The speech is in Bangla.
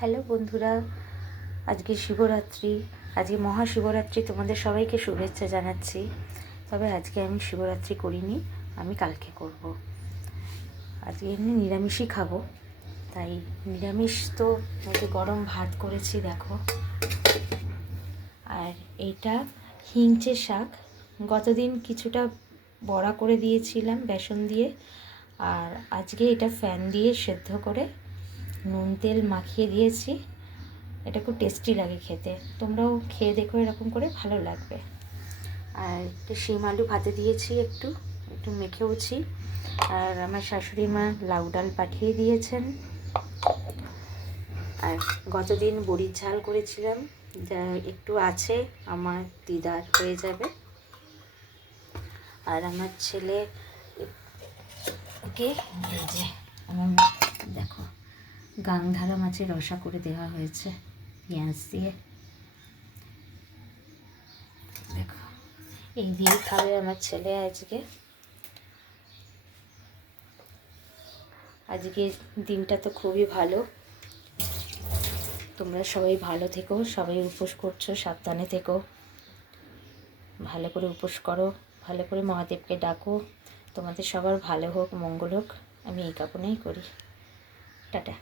হ্যালো বন্ধুরা, আজকে শিবরাত্রি, আজকে মহাশিবরাত্রি। তোমাদের সবাইকে শুভেচ্ছা জানাচ্ছি। তবে আজকে আমি শিবরাত্রি করিনি, আমি কালকে করব। আজকে এমনি নিরামিষই খাবো, তাই নিরামিষ তো আজকে গরম ভাত করেছি দেখো। আর এইটা হিংচে শাক, গতদিন কিছুটা বড়া করে দিয়েছিলাম বেসন দিয়ে, আর আজকে এটা ফ্যান দিয়ে সেদ্ধ করে নুন তেল মাখিয়ে দিয়েছি। এটা খুব টেস্টি লাগে খেতে, তোমরাও খেয়ে দেখো, এরকম করে ভালো লাগবে। আর একটু শিম আলু ভাতে দিয়েছি, একটু একটু মেখেওছি। আর আমার শাশুড়ি মা লাউ ডাল পাঠিয়ে দিয়েছেন। আর গতদিন বড়ির ঝাল করেছিলাম, যা একটু আছে, আমার দিদার হয়ে যাবে। আর আমার ছেলে ওকে এই যে আমার দেখো গাংধারা মাছের রসা করে দেওয়া হয়েছে পেঁয়াজ দিয়ে। দেখো এই দিয়ে খাবে আমার ছেলে আজকে। আজকে দিনটা তো খুবই ভালো। তোমরা সবাই ভালো থেকো, সবাই উপোস করছো, সাবধানে থেকো, ভালো করে উপোস করো, ভালো করে মহাদেবকে ডাকো, তোমাদের সবার ভালো হোক, মঙ্গল হোক। আমি এই কামনাই করি। টাটা।